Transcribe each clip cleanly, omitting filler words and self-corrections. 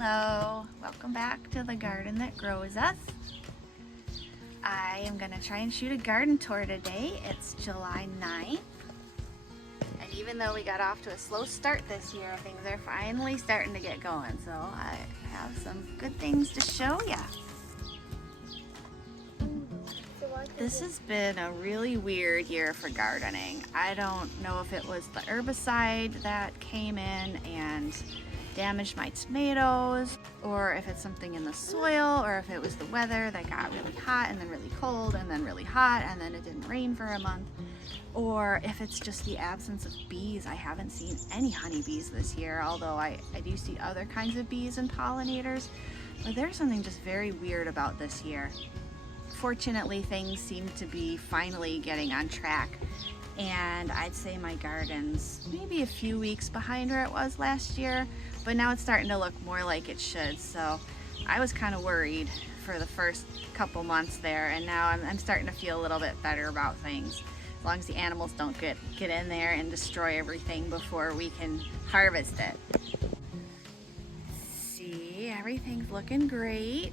Hello, welcome back to the garden that grows us. I am going to try and shoot a garden tour today. It's July 9th. And even though we got off to a slow start this year, things are finally starting to get going. So I have some good things to show you. This has been a really weird year for gardening. I don't know if it was the herbicide that came in and damaged my tomatoes, or if it's something in the soil, or if it was the weather that got really hot and then really cold and then really hot and then it didn't rain for a month, or if it's just the absence of bees. I haven't seen any honeybees this year, although I do see other kinds of bees and pollinators, but there's something just very weird about this year. Fortunately, things seem to be finally getting on track, and I'd say my garden's maybe a few weeks behind where it was last year, but now it's starting to look more like it should. So I was kind of worried for the first couple months there, and now I'm starting to feel a little bit better about things, as long as the animals don't get in there and destroy everything before we can harvest it. See, everything's looking great.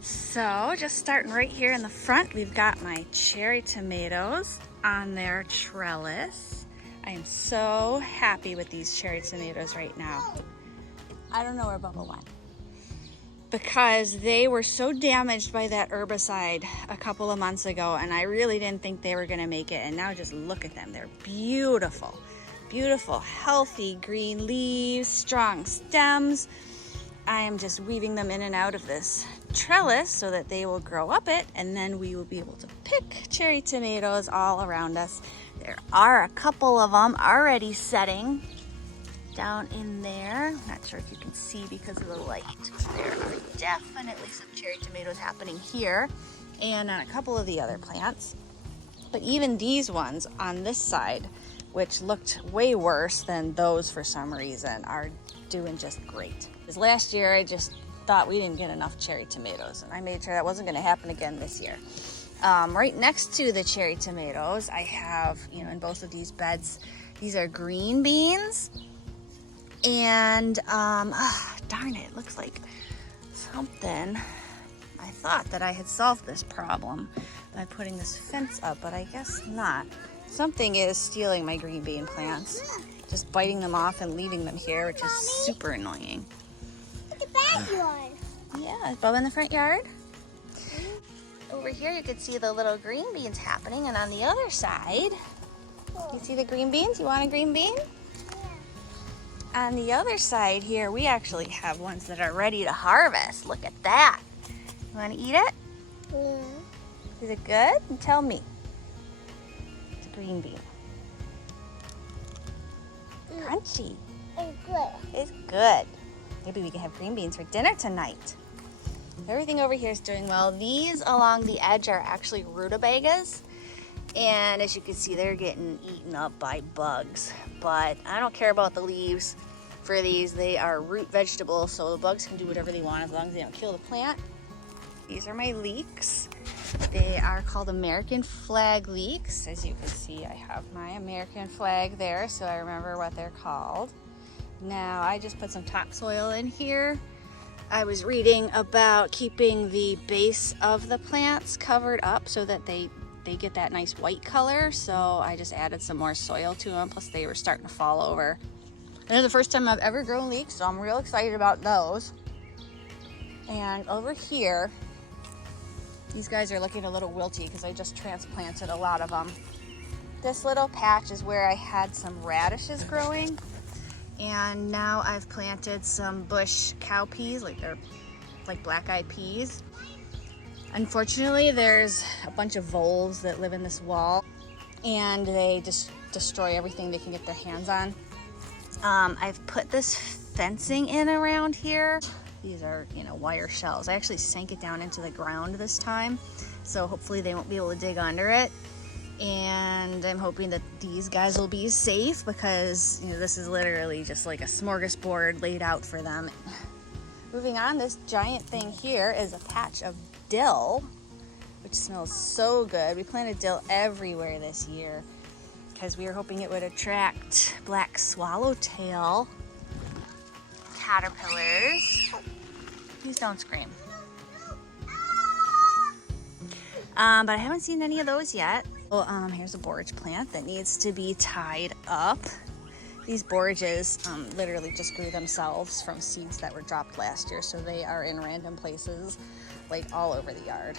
So just starting right here in the front, we've got my cherry tomatoes on their trellis. I am so happy with these cherry tomatoes right now. I don't know where Bubba went, because they were so damaged by that herbicide a couple of months ago, and I really didn't think they were gonna make it. And now just look at them. They're beautiful, beautiful, healthy green leaves, strong stems. I am just weaving them in and out of this trellis so that they will grow up it, and then we will be able to pick cherry tomatoes all around us. There are a couple of them already setting down in there. Not sure if you can see because of the light. There are definitely some cherry tomatoes happening here and on a couple of the other plants. But even these ones on this side, which looked way worse than those for some reason, are doing just great. Because last year I just thought we didn't get enough cherry tomatoes, and I made sure that wasn't going to happen again this year. Right next to the cherry tomatoes, I have, in both of these beds, these are green beans, and darn it, looks like something. I thought that I had solved this problem by putting this fence up, but I guess not. Something is stealing my green bean plants, just biting them off and leaving them here, which is super annoying. Look at that one. Yeah, Bubba in the front yard. Over here you can see the little green beans happening, and on the other side, you see the green beans? You want a green bean? Yeah. On the other side here, we actually have ones that are ready to harvest. Look at that. You want to eat it? Yeah. Is it good? Tell me. It's a green bean. Crunchy. It's good. It's good. Maybe we can have green beans for dinner tonight. Everything over here is doing well. These along the edge are actually rutabagas, and as you can see, they're getting eaten up by bugs. But I don't care about the leaves for these. They are root vegetables, so the bugs can do whatever they want as long as they don't kill the plant. These are my leeks. They are called American flag leeks. As you can see, I have my American flag there, so I remember what they're called. Now, I just put some topsoil in here. I was reading about keeping the base of the plants covered up so that they get that nice white color. So I just added some more soil to them, plus they were starting to fall over. And they're the first time I've ever grown leeks, so I'm real excited about those. And over here, these guys are looking a little wilty because I just transplanted a lot of them. This little patch is where I had some radishes growing. And now I've planted some bush cow peas, they're like black-eyed peas. Unfortunately, there's a bunch of voles that live in this wall, and they just destroy everything they can get their hands on. I've put this fencing in around here. These are, wire shells. I actually sank it down into the ground this time, so hopefully they won't be able to dig under it. And I'm hoping that these guys will be safe, because this is literally just like a smorgasbord laid out for them. Moving on, this giant thing here is a patch of dill, which smells so good. We planted dill everywhere this year because we were hoping it would attract black swallowtail. caterpillars. Please don't scream. But I haven't seen any of those yet. Well, here's a borage plant that needs to be tied up. These borages literally just grew themselves from seeds that were dropped last year, so they are in random places, like all over the yard.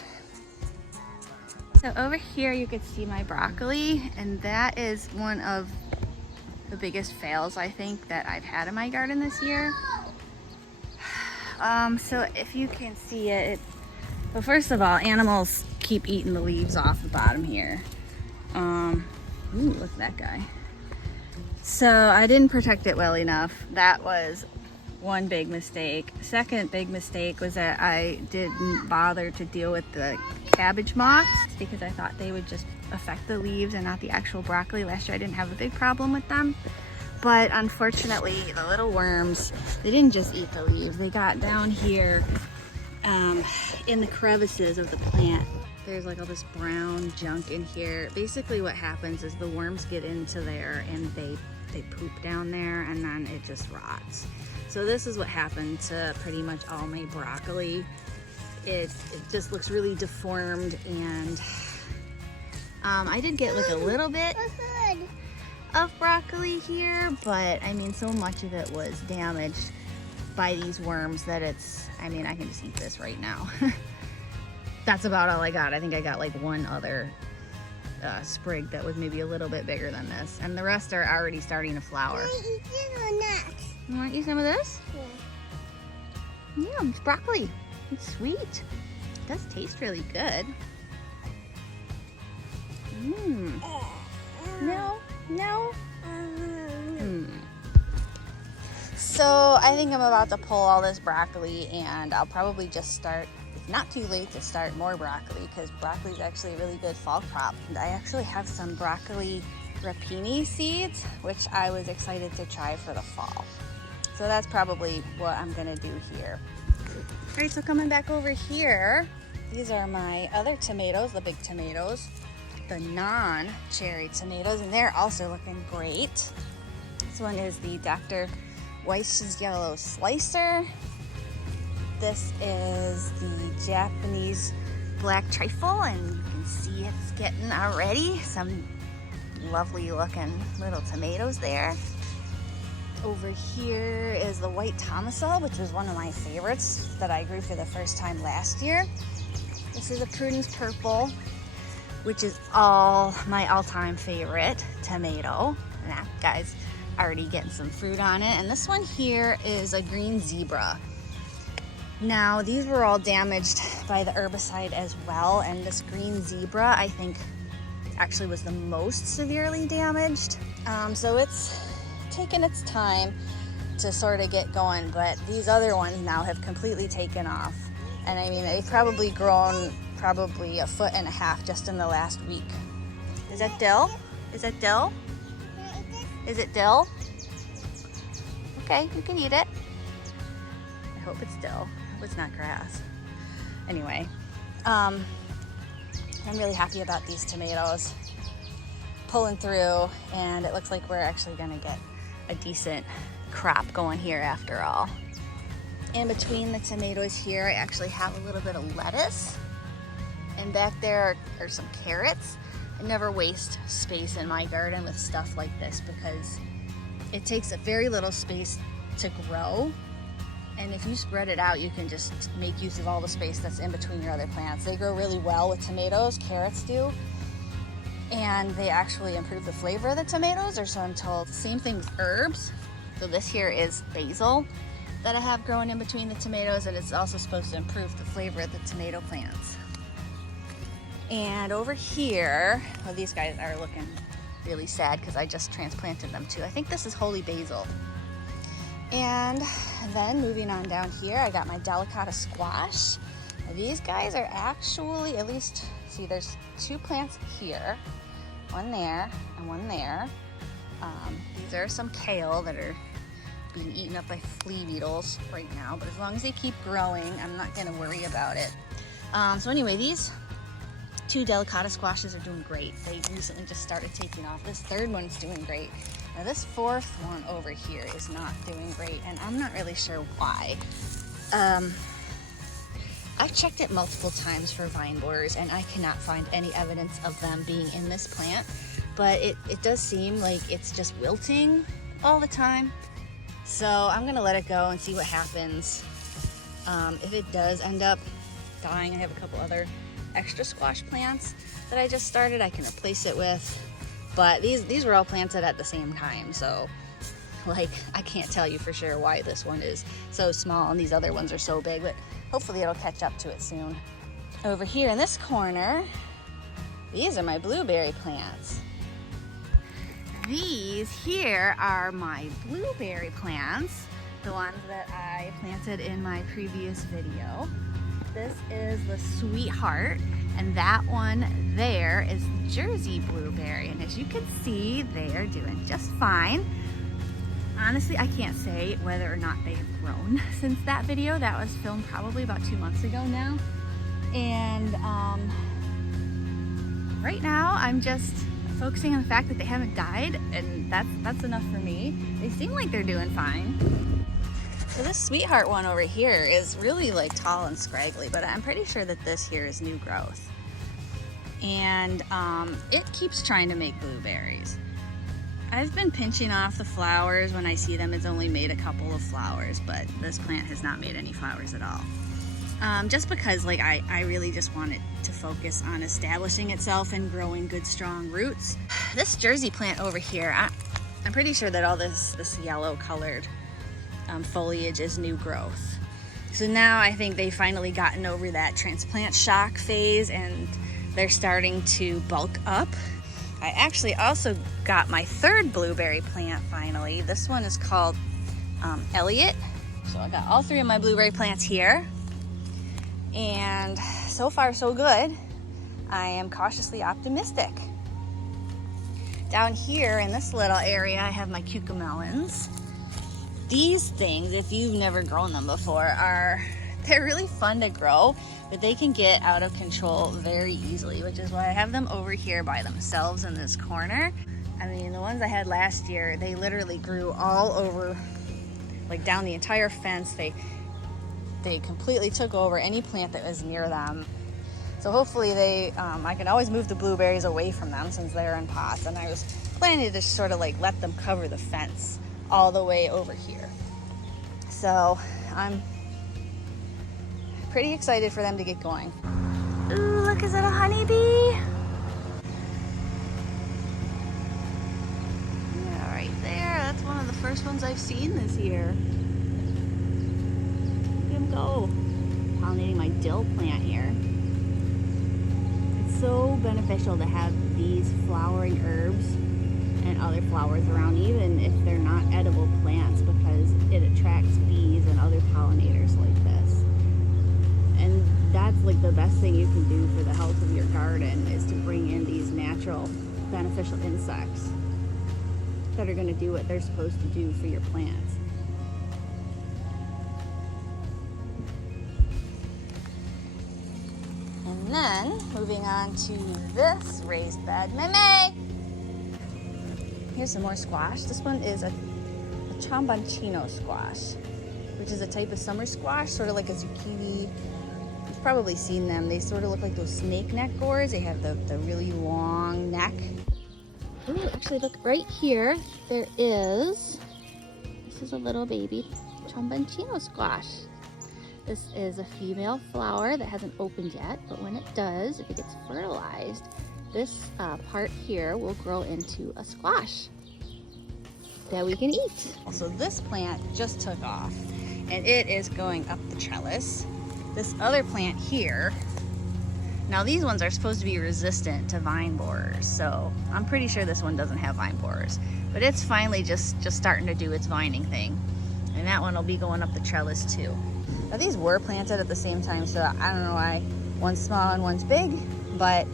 So over here you can see my broccoli, and that is one of the biggest fails I think that I've had in my garden this year. So if you can see it, well, first of all, animals keep eating the leaves off the bottom here. Ooh, look at that guy. So I didn't protect it well enough. That was one big mistake. Second big mistake was that I didn't bother to deal with the cabbage moths because I thought they would just affect the leaves and not the actual broccoli. Last year I didn't have a big problem with them. But unfortunately, the little worms, they didn't just eat the leaves. They got down here in the crevices of the plant. There's like all this brown junk in here. Basically what happens is the worms get into there and they poop down there, and then it just rots. So this is what happened to pretty much all my broccoli. It just looks really deformed, and I did get like a little bit of broccoli here, but I mean so much of it was damaged by these worms that it's, I mean, I can just eat this right now. That's about all I got. I think I got like one other sprig that was maybe a little bit bigger than this, and the rest are already starting to flower. You want to eat some of this? Yeah. Yeah, it's broccoli. It's sweet. It does taste really good. Mmm. No, no. So I think I'm about to pull all this broccoli, and I'll probably just start, it's not too late to start more broccoli because broccoli is actually a really good fall crop. And I actually have some broccoli rapini seeds, which I was excited to try for the fall. So that's probably what I'm gonna do here. All right, so coming back over here, these are my other tomatoes, the big tomatoes, the non-cherry tomatoes, and they're also looking great. This one is the Dr. Weiss's Yellow Slicer. This is the Japanese Black Trifle, and you can see it's getting already some lovely looking little tomatoes there. Over here is the White Tomasil, which was one of my favorites that I grew for the first time last year. This is a Prudence Purple, which is my all-time favorite tomato. And that guy's already getting some fruit on it. And this one here is a Green Zebra. Now, these were all damaged by the herbicide as well, and this Green Zebra, I think, actually was the most severely damaged. So it's taken its time to sort of get going, but these other ones now have completely taken off. And I mean, they've probably grown probably 1.5 feet just in the last week. Is that dill? Is that dill? Is it dill? Okay, you can eat it. I hope it's dill. I hope it's not grass. Anyway, I'm really happy about these tomatoes pulling through, and it looks like we're actually gonna get a decent crop going here after all. In between the tomatoes here, I actually have a little bit of lettuce, and back there are some carrots. I never waste space in my garden with stuff like this because it takes a very little space to grow, and if you spread it out, you can just make use of all the space that's in between your other plants. They grow really well with tomatoes, carrots do, and they actually improve the flavor of the tomatoes, or so I'm told. Same thing with herbs. So this here is basil that I have growing in between the tomatoes, and it's also supposed to improve the flavor of the tomato plants. And over here, well, these guys are looking really sad because I just transplanted them too. I think this is holy basil. And then moving on down here, I got my Delicata Squash. Now, these guys are actually, at least, see, there's 2 plants here, one there and one there. These are some kale that are being eaten up by flea beetles right now, but as long as they keep growing, I'm not gonna worry about it. So anyway, these 2 Delicata Squashes are doing great. They recently just started taking off. This third one's doing great. Now this fourth one over here is not doing great, and I'm not really sure why. I've checked it multiple times for vine borers, and I cannot find any evidence of them being in this plant, but it does seem like it's just wilting all the time. So I'm gonna let it go and see what happens. If it does end up dying, I have a couple other extra squash plants that I just started I can replace it with. But these were all planted at the same time, so like I can't tell you for sure why this one is so small and these other ones are so big, but hopefully it'll catch up to it soon. Over here in this corner, these are my blueberry plants. These here are my blueberry plants, the ones that I planted in my previous video. This is the Sweetheart, and that one there is the Jersey blueberry. And as you can see, they are doing just fine. Honestly, I can't say whether or not they have grown since that video. That was filmed probably about 2 months ago now. And right now, I'm just focusing on the fact that they haven't died, and that's enough for me. They seem like they're doing fine. So this Sweetheart one over here is really like tall and scraggly, but I'm pretty sure that this here is new growth. And it keeps trying to make blueberries. I've been pinching off the flowers when I see them. It's only made a couple of flowers, but this plant has not made any flowers at all. Just because like I really just want it to focus on establishing itself and growing good strong roots. This Jersey plant over here, I'm pretty sure that all this yellow colored foliage is new growth. So now I think they've finally gotten over that transplant shock phase and they're starting to bulk up. I actually also got my third blueberry plant finally. This one is called Elliot. So I got all three of my blueberry plants here. And so far so good. I am cautiously optimistic. Down here in this little area, I have my Kuka Melons. These things, if you've never grown them before, they're really fun to grow, but they can get out of control very easily, which is why I have them over here by themselves in this corner. I mean, the ones I had last year, they literally grew all over, like down the entire fence. They completely took over any plant that was near them. So hopefully I can always move the blueberries away from them since they're in pots, and I was planning to sort of like let them cover the fence all the way over here. So I'm pretty excited for them to get going. Ooh, look, is that a honeybee? Yeah, right there. That's one of the first ones I've seen this year. Look at him go. Pollinating my dill plant here. It's so beneficial to have these flowering herbs and other flowers around, even if they're not edible plants, because it attracts bees and other pollinators like this. And that's like the best thing you can do for the health of your garden, is to bring in these natural beneficial insects that are going to do what they're supposed to do for your plants. And then moving on to this raised bed, Meme. Here's some more squash. This one is a Trombonchino Squash, which is a type of summer squash, sort of like a zucchini. You've probably seen them. They sort of look like those snake neck gourds. They have the really long neck. Ooh, actually look right here. This is a little baby Trombonchino Squash. This is a female flower that hasn't opened yet, but when it does, if it gets fertilized, this part here will grow into a squash that we can eat. So this plant just took off and it is going up the trellis. This other plant here, now these ones are supposed to be resistant to vine borers, so I'm pretty sure this one doesn't have vine borers, but it's finally just starting to do its vining thing, and that one will be going up the trellis too. Now these were planted at the same time, so I don't know why one's small and one's big, but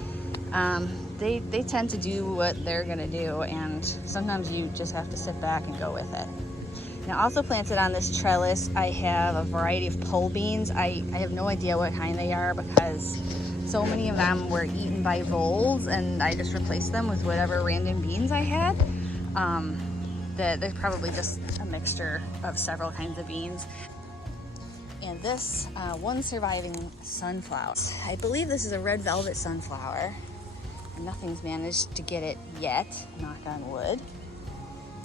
they tend to do what they're gonna do, and sometimes you just have to sit back and go with it. Now also planted on this trellis, I have a variety of pole beans. I have no idea what kind they are because so many of them were eaten by voles, and I just replaced them with whatever random beans I had. There's probably just a mixture of several kinds of beans. And this one surviving sunflower, I believe this is a red velvet sunflower. And nothing's managed to get it yet, knock on wood.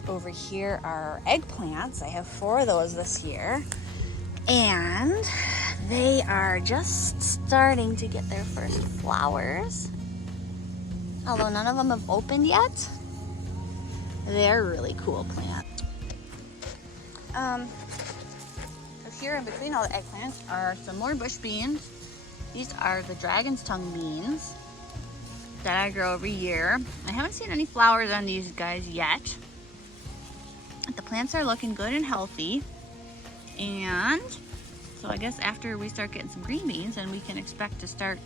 Over here are eggplants. I have 4 of those this year. And they are just starting to get their first flowers. Although none of them have opened yet. They're really cool plants. So here in between all the eggplants are some more bush beans. These are the dragon's tongue beans that I grow every year. I haven't seen any flowers on these guys yet. The plants are looking good and healthy. And so I guess after we start getting some green beans, then we can expect to start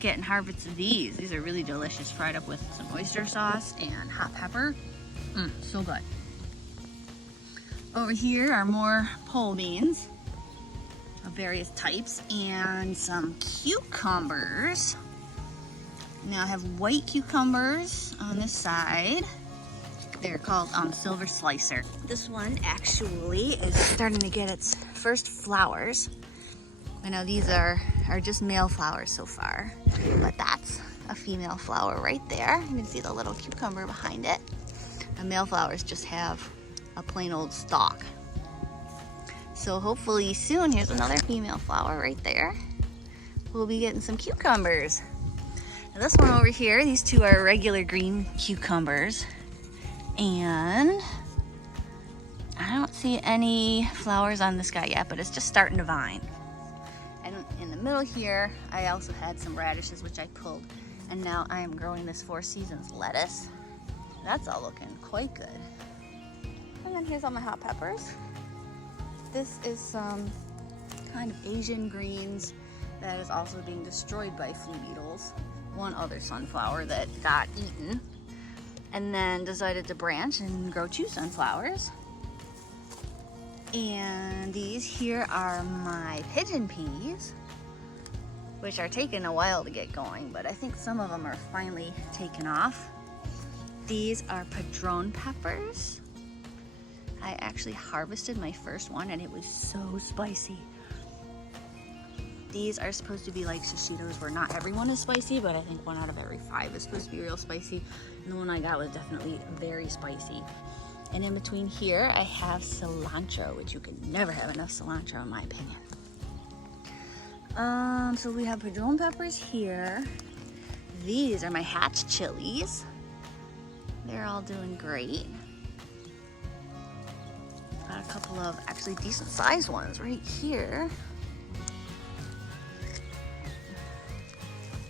getting harvests of these. These are really delicious, fried up with some oyster sauce and hot pepper. So good. Over here are more pole beans of various types and some cucumbers. Now I have white cucumbers on this side. They're called silver slicer. This one actually is starting to get its first flowers. I know these are just male flowers so far, but that's a female flower right there. You can see the little cucumber behind it. The male flowers just have a plain old stalk. So hopefully soon, here's another female flower right there. We'll be getting some cucumbers. Now this one over here, these 2 are regular green cucumbers. And I don't see any flowers on this guy yet, but it's just starting to vine. And in the middle here, I also had some radishes, which I pulled. And now I am growing this 4 Seasons lettuce. That's all looking quite good. And then here's all my hot peppers. This is some kind of Asian greens that is also being destroyed by flea beetles. One other sunflower that got eaten. And then decided to branch and grow 2 sunflowers. And these here are my pigeon peas, which are taking a while to get going, but I think some of them are finally taken off. These are Padron Peppers. I actually harvested my first one and it was so spicy. These are supposed to be like shishitos where not everyone is spicy, but I think 1 out of every 5 is supposed to be real spicy. And the one I got was definitely very spicy. And in between here, I have cilantro, which you can never have enough cilantro in my opinion. So we have Padron Peppers here. These are my hatch chilies. They're all doing great. Got a couple of actually decent sized ones right here.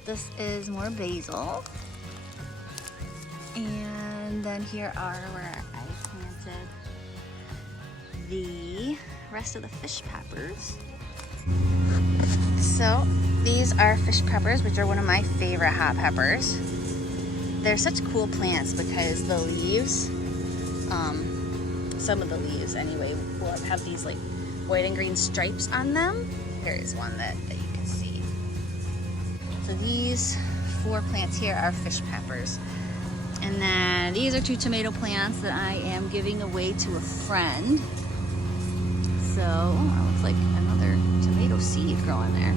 This is more basil. And then here are where I planted the rest of the fish peppers. So these are fish peppers, which are one of my favorite hot peppers. They're such cool plants because the leaves, some of the leaves anyway, will have these like white and green stripes on them. Here is one that you can see. So these 4 plants here are fish peppers. And then these are 2 tomato plants that I am giving away to a friend. So it looks like another tomato seed growing there.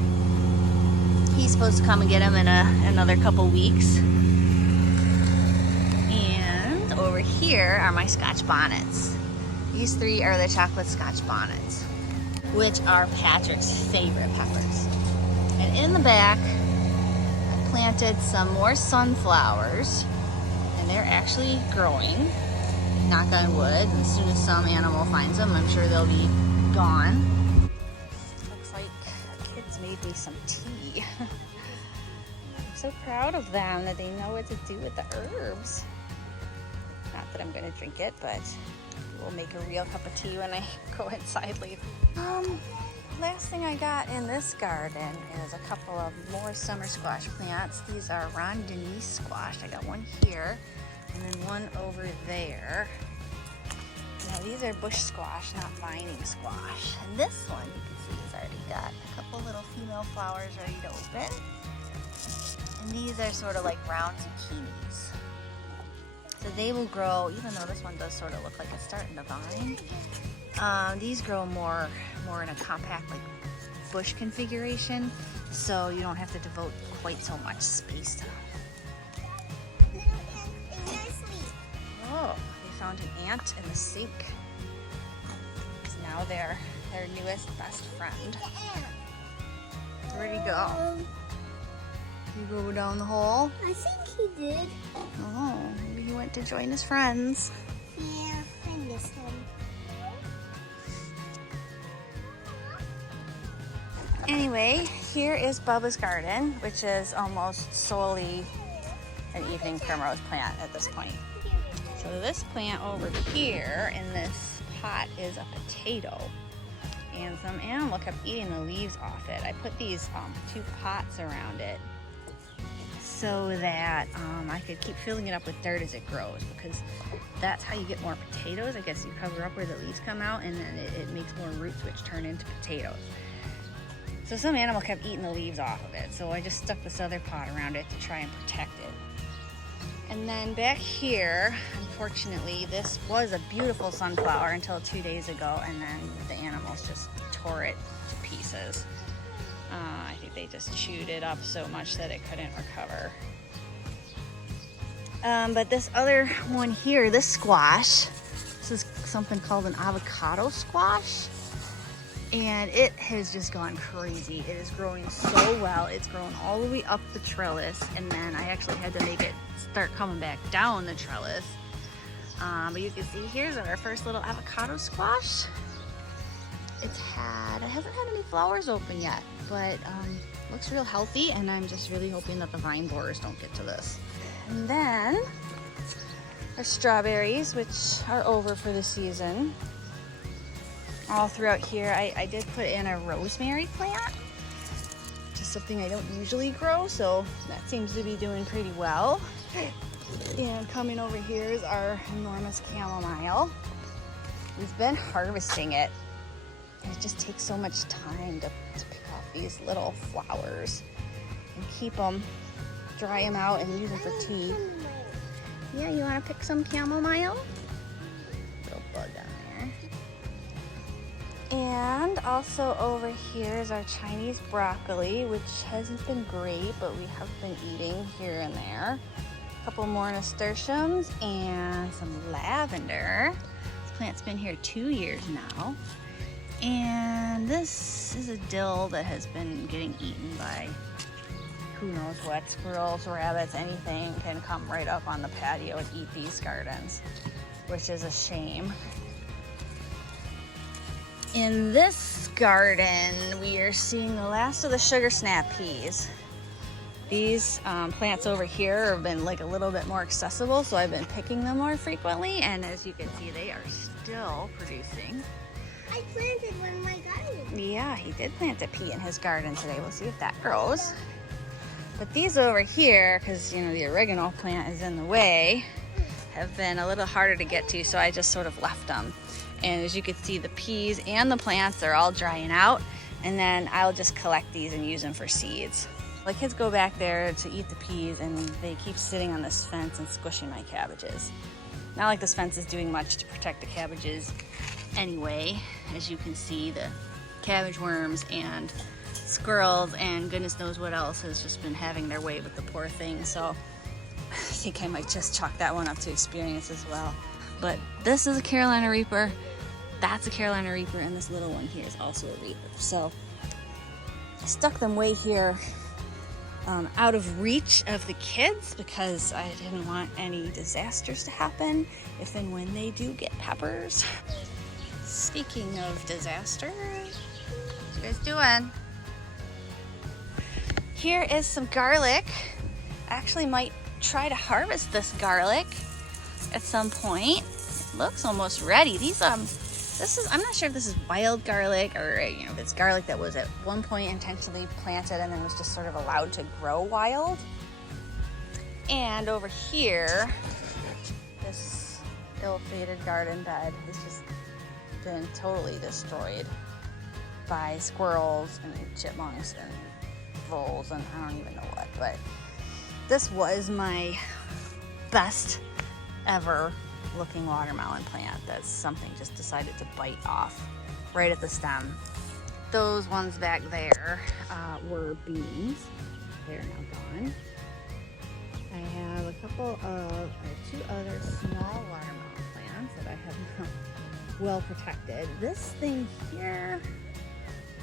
He's supposed to come and get them in another couple weeks. And over here are my Scotch Bonnets. These 3 are the chocolate Scotch Bonnets, which are Patrick's favorite peppers. And in the back, I planted some more sunflowers. And they're actually growing, knock on wood. And as soon as some animal finds them, I'm sure they'll be gone. Looks like the kids made me some tea. I'm so proud of them that they know what to do with the herbs. Not that I'm gonna drink it, but we'll make a real cup of tea when I go inside later. Last thing I got in this garden is a couple of more summer squash plants. These are Rondini squash. I got one here and then one over there. Now these are bush squash, not vining squash. And this one you can see has already got a couple little female flowers ready to open. And these are sort of like round zucchinis. So they will grow, even though this one does sort of look like it's starting to vine. These grow more in a compact, like bush configuration, so you don't have to devote quite so much space to them. Oh, they found an ant in the sink. It's now their newest best friend. Where'd he go? Did he go down the hole? I think he did. Oh, maybe he went to join his friends. Yeah, I miss him. Anyway, here is Bubba's garden, which is almost solely an evening primrose plant at this point. So this plant over here in this pot is a potato, and some animal kept eating the leaves off it. I put these 2 pots around it so that I could keep filling it up with dirt as it grows, because that's how you get more potatoes. I guess you cover up where the leaves come out, and then it makes more roots, which turn into potatoes. So some animal kept eating the leaves off of it, so I just stuck this other pot around it to try and protect it. And then back here, unfortunately, this was a beautiful sunflower until 2 days ago, and then the animals just tore it to pieces. I think they just chewed it up so much that it couldn't recover. But this other one here, this squash, this is something called an avocado squash. And it has just gone crazy. It is growing so well. It's grown all the way up the trellis, and then I actually had to make it start coming back down the trellis. But you can see here's our first little avocado squash. It hasn't had any flowers open yet, but looks real healthy, and I'm just really hoping that the vine borers don't get to this. And then our strawberries, which are over for the season. All throughout here, I did put in a rosemary plant, just something I don't usually grow, so that seems to be doing pretty well. And coming over here is our enormous chamomile. We've been harvesting it. It just takes so much time to pick off these little flowers and keep them, dry them out, and use them for tea. Yeah, you want to pick some chamomile? Little bug down there. And also over here is our Chinese broccoli, which hasn't been great, but we have been eating here and there. A couple more nasturtiums and some lavender. This plant's been here 2 years now. And this is a dill that has been getting eaten by who knows what, squirrels, rabbits, anything can come right up on the patio and eat these gardens, which is a shame. In this garden, we are seeing the last of the sugar snap peas. These plants over here have been like a little bit more accessible, so I've been picking them more frequently, and as you can see, they are still producing. I planted one in my garden. Yeah, he did plant a pea in his garden today. We'll see if that grows. But these over here, because you know the oregano plant is in the way, have been a little harder to get to, so I just sort of left them. And as you can see, the peas and the plants are all drying out, and then I'll just collect these and use them for seeds. The kids go back there to eat the peas, and they keep sitting on this fence and squishing my cabbages. Not like this fence is doing much to protect the cabbages anyway. As you can see, the cabbage worms and squirrels and goodness knows what else has just been having their way with the poor thing. So I think I might just chalk that one up to experience as well. But this is a Carolina Reaper, that's a Carolina Reaper, and this little one here is also a Reaper. So I stuck them way here out of reach of the kids because I didn't want any disasters to happen if and when they do get peppers. Speaking of disasters, what you guys doing? Here is some garlic. I actually might try to harvest this garlic at some point. It looks almost ready. I'm not sure if this is wild garlic or if it's garlic that was at one point intentionally planted and then was just sort of allowed to grow wild. And over here, this ill-fated garden bed has just been totally destroyed by squirrels and chipmunks and voles and I don't even know what, but this was my best ever looking watermelon plant that something just decided to bite off right at the stem. Those ones back there were beans. They're now gone. I have a couple of, two other small watermelon plants that I have now well protected. This thing here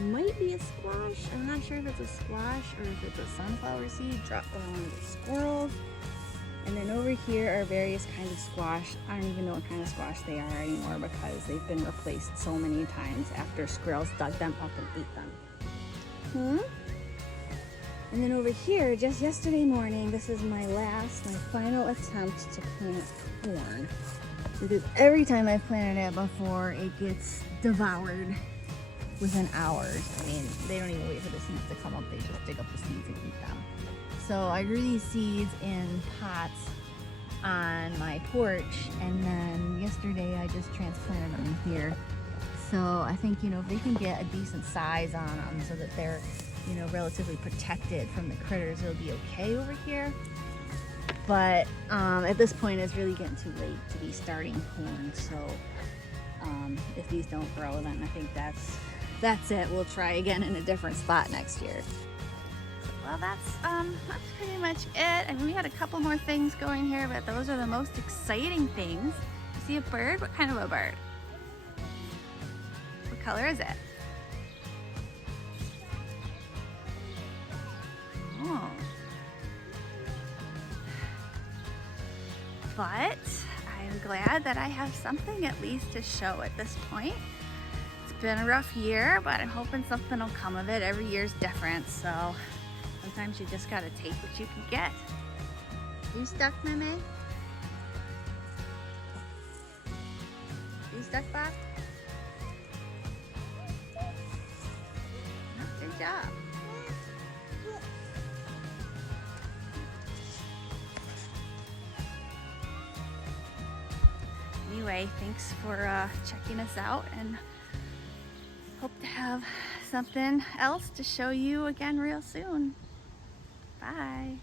might be a squash. I'm not sure if it's a squash or if it's a sunflower seed. Dropped on one of the squirrels. And then over here are various kinds of squash. I don't even know what kind of squash they are anymore because they've been replaced so many times after squirrels dug them up and ate them. And then over here, just yesterday morning, this is my final attempt to plant corn. Because every time I've planted it before, it gets devoured within hours. I mean, they don't even wait for the seeds to come up, they just dig up the seeds and eat them. So I grew these seeds in pots on my porch, and then yesterday I just transplanted them here. So I think, if they can get a decent size on them so that they're, relatively protected from the critters, it'll be okay over here. But at this point, it's really getting too late to be starting corn. So if these don't grow, then I think that's it. We'll try again in a different spot next year. Well, that's pretty much it. I mean, we had a couple more things going here, but those are the most exciting things. You see a bird? What kind of a bird? What color is it? Oh. But I'm glad that I have something at least to show at this point. It's been a rough year, but I'm hoping something will come of it. Every year's different, so sometimes you just gotta take what you can get. You stuck, Meme? You stuck, Bob? Good job. Anyway, thanks for checking us out, and hope to have something else to show you again real soon. Bye.